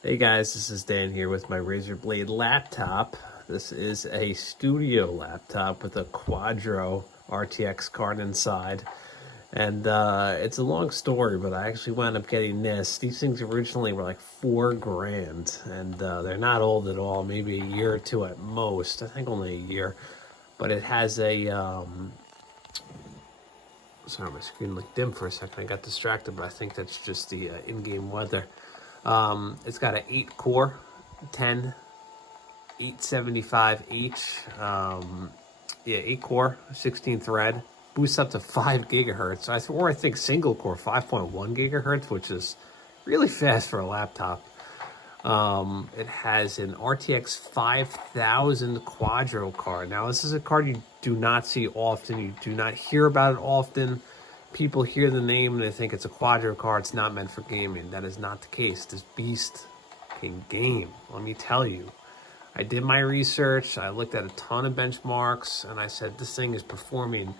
Hey guys, this is Dan here with my Razer Blade laptop. This is a studio laptop with a Quadro RTX card inside. And it's a long story, but I actually wound up getting this. These things originally were like $4 grand, and they're not old at all, maybe a year or two at most. I think only a year. But it has a, sorry, my screen looked dim for a second. I got distracted, but I think that's just the in-game weather. It's got an 8-core, 10, 875H. Yeah, 8-core, 16 thread. Boosts up to 5 gigahertz. Or I think single core, 5.1 gigahertz, which is really fast for a laptop. It has an RTX 5000 Quadro card. Now, this is a card you do not see often. You do not hear about it often. People hear the name and they think it's a Quadro card. It's not meant for gaming. That is not the case. This beast can game. Let me tell you. I did my research. I looked at a ton of benchmarks, and I said this thing is performing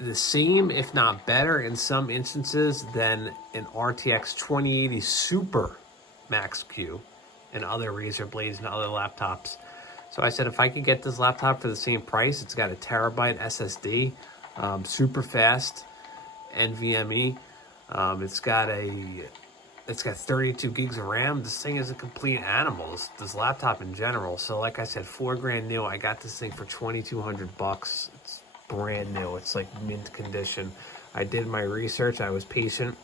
the same, if not better, in some instances than an RTX 2080 Super Max Q and other Razer Blades and other laptops. So I said if I could get this laptop for the same price, it's got a terabyte SSD, super fast NVMe. It's got 32 gigs of RAM. This thing is a complete animal. This laptop in general. So like I said, $4 grand new. I got this thing for $2,200. It's brand new. It's like mint condition. I did my research. I was patient,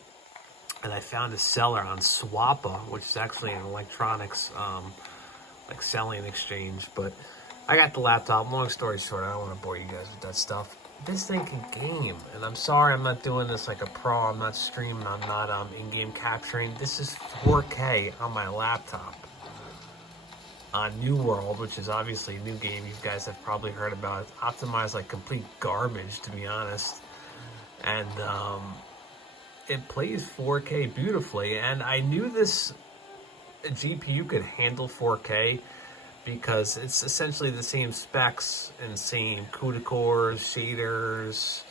and I found a seller on Swappa, which is actually an electronics like selling exchange. But I got the laptop. Long story short, I don't want to bore you guys with that stuff. This thing can game, and I'm sorry I'm not doing this like a pro. I'm not streaming. I'm not in-game capturing. This is 4K on my laptop on New World, which is obviously a new game you guys have probably heard about. It's optimized like complete garbage, to be honest, and it plays 4K beautifully. And I knew this GPU could handle 4K because it's essentially the same specs and same CUDA cores, shaders,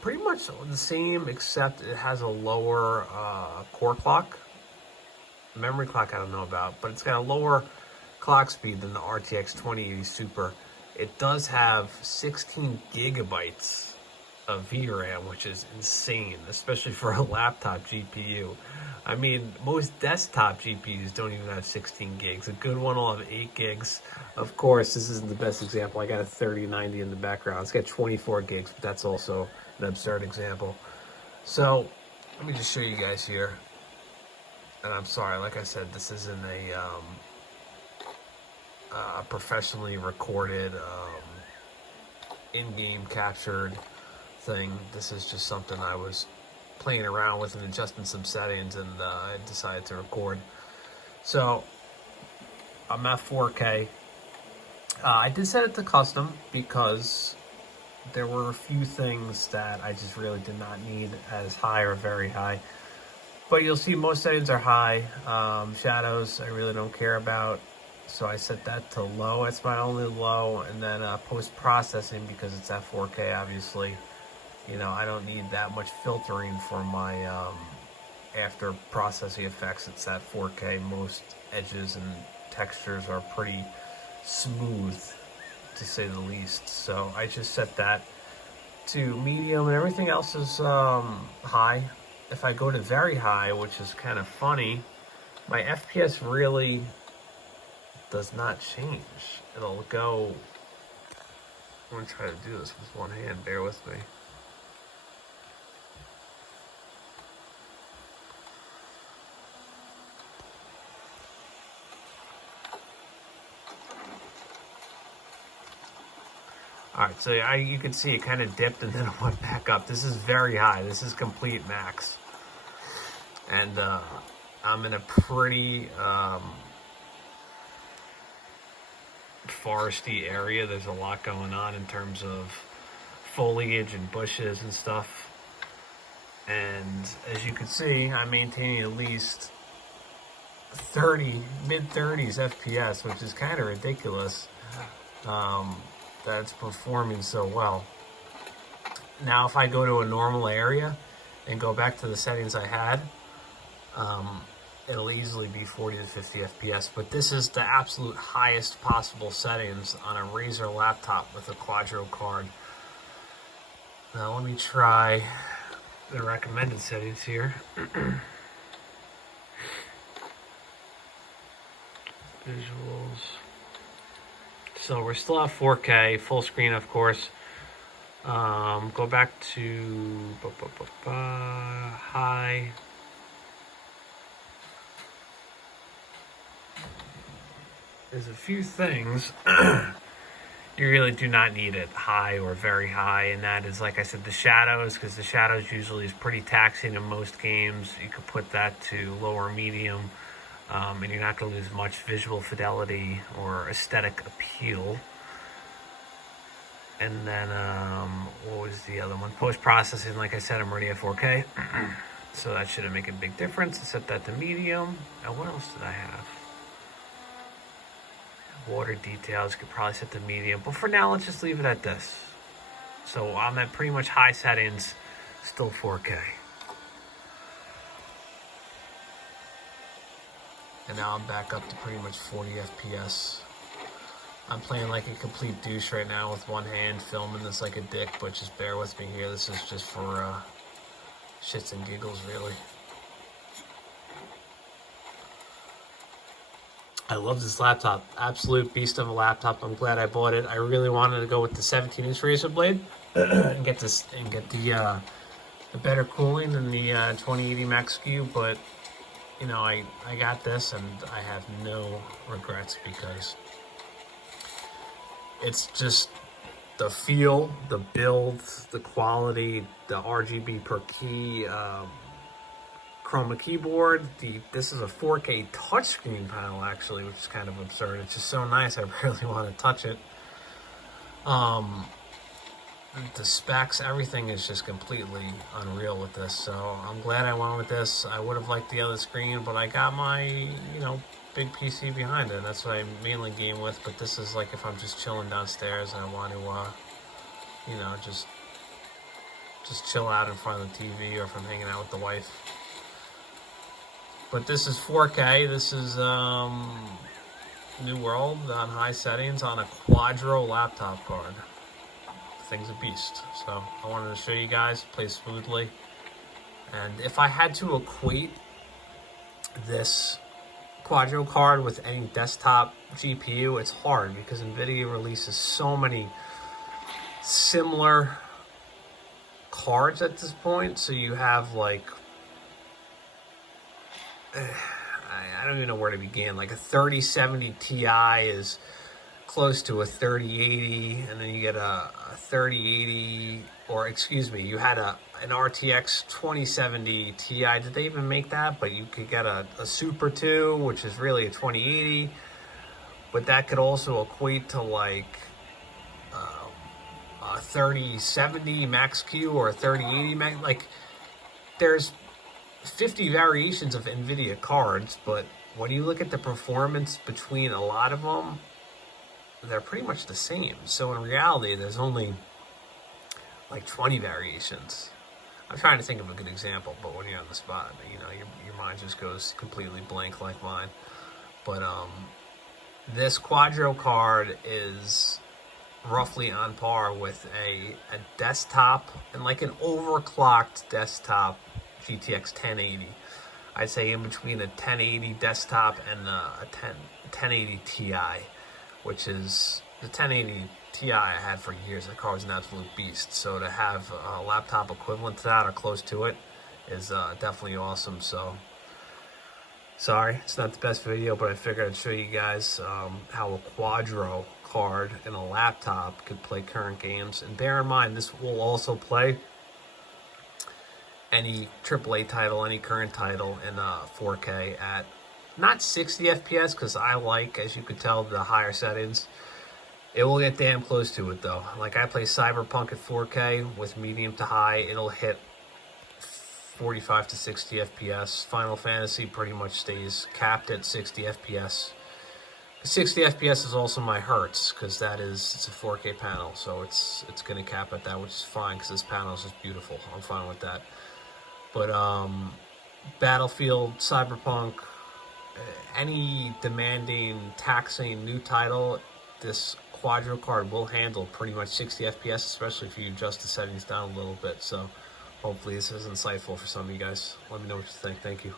pretty much the same, except it has a lower core clock. Memory clock I don't know about, but it's got a lower clock speed than the RTX 2080 Super. It does have 16 gigabytes of VRAM, which is insane, especially for a laptop GPU. I mean, most desktop GPUs don't even have 16 gigs. A good one will have 8 gigs. Of course, this isn't the best example. I got a 3090 in the background. It's got 24 gigs, but that's also an absurd example. So, let me just show you guys here. And I'm sorry, like I said, this isn't a professionally recorded, in-game captured thing. This is just something I was playing around with and adjusting some settings, and I decided to record. So I'm at 4K. I did set it to custom because there were a few things that I just really did not need as high or very high. But you'll see most settings are high. Shadows I really don't care about, so I set that to low. That's my only low. And then post-processing, because it's at 4K, obviously, you know, I don't need that much filtering for my after processing effects. It's at 4K. Most edges and textures are pretty smooth, to say the least. So I just set that to medium, and everything else is high. If I go to very high, which is kind of funny, my FPS really does not change. It'll go... I'm going to try to do this with one hand. Bear with me. Alright, so you can see it kind of dipped and then it went back up. This is very high. This is complete max. And I'm in a pretty foresty area. There's a lot going on in terms of foliage and bushes and stuff. And as you can see, I'm maintaining at least mid-30s FPS, which is kind of ridiculous. That it's performing so well. Now, if I go to a normal area and go back to the settings I had, it'll easily be 40 to 50 FPS. But this is the absolute highest possible settings on a Razer laptop with a Quadro card. Now let me try the recommended settings here. Visuals. So we're still at 4K, full screen, of course. Go back to high. There's a few things you really do not need it high or very high, and that is, like I said, the shadows, because the shadows usually is pretty taxing in most games. You could put that to lower medium, and you're not going to lose much visual fidelity or aesthetic appeal. And then, what was the other one? Post-processing, like I said, I'm already at 4K. So that shouldn't make a big difference. I set that to medium. Now, what else did I have? Water details, could probably set to medium. But for now, let's just leave it at this. So I'm at pretty much high settings, still 4K. And now I'm back up to pretty much 40 FPS. I'm playing like a complete douche right now with one hand, filming this like a dick, but just bear with me here. This is just for shits and giggles, really. I love this laptop. Absolute beast of a laptop. I'm glad I bought it. I really wanted to go with the 17-inch Razer blade and get the better cooling than the 2080 Max Q, but you know, I got this and I have no regrets because it's just the feel, the build, the quality, the RGB per key, chroma keyboard. This is a 4K touchscreen panel, actually, which is kind of absurd. It's just so nice, I really want to touch it. The specs, everything is just completely unreal with this, so I'm glad I went with this. I would have liked the other screen, but I got my, you know, big PC behind it, and that's what I mainly game with. But this is like if I'm just chilling downstairs and I want to, you know, just chill out in front of the TV, or if I'm hanging out with the wife. But this is 4K. This is New World on high settings on a Quadro laptop card. The thing's a beast. So I wanted to show you guys, plays smoothly. And if I had to equate this Quadro card with any desktop GPU, it's hard because NVIDIA releases so many similar cards at this point. So you have like, I don't even know where to begin. Like a 3070 Ti is close to a 3080, and then you get a 3080, or excuse me, you had an RTX 2070 Ti. Did they even make that? But you could get a Super 2, which is really a 2080, but that could also equate to like a 3070 Max Q or a 3080 Max. Like, there's 50 variations of NVIDIA cards, but when you look at the performance between a lot of them, they're pretty much the same. So in reality, there's only like 20 variations. I'm trying to think of a good example, but when you're on the spot, you know, your mind just goes completely blank like mine. But this Quadro card is roughly on par with a desktop, and like an overclocked desktop GTX 1080. I'd say in between a 1080 desktop and a 1080 Ti, which is the 1080 Ti I had for years. That car was an absolute beast. So to have a laptop equivalent to that or close to it is definitely awesome. So sorry, it's not the best video, but I figured I'd show you guys how a Quadro card and a laptop could play current games. And bear in mind, this will also play any AAA title, any current title in 4K at not 60 FPS, because I like, as you could tell, the higher settings. It will get damn close to it though. Like, I play Cyberpunk at 4K with medium to high. It'll hit 45 to 60 FPS. Final Fantasy pretty much stays capped at 60 FPS. 60 FPS is also my hertz, because it's a 4K panel, so it's going to cap at that, which is fine because this panel is just beautiful. I'm fine with that. But Battlefield, Cyberpunk, any demanding, taxing new title, this Quadro card will handle pretty much 60 FPS, especially if you adjust the settings down a little bit. So hopefully this is insightful for some of you guys. Let me know what you think. Thank you.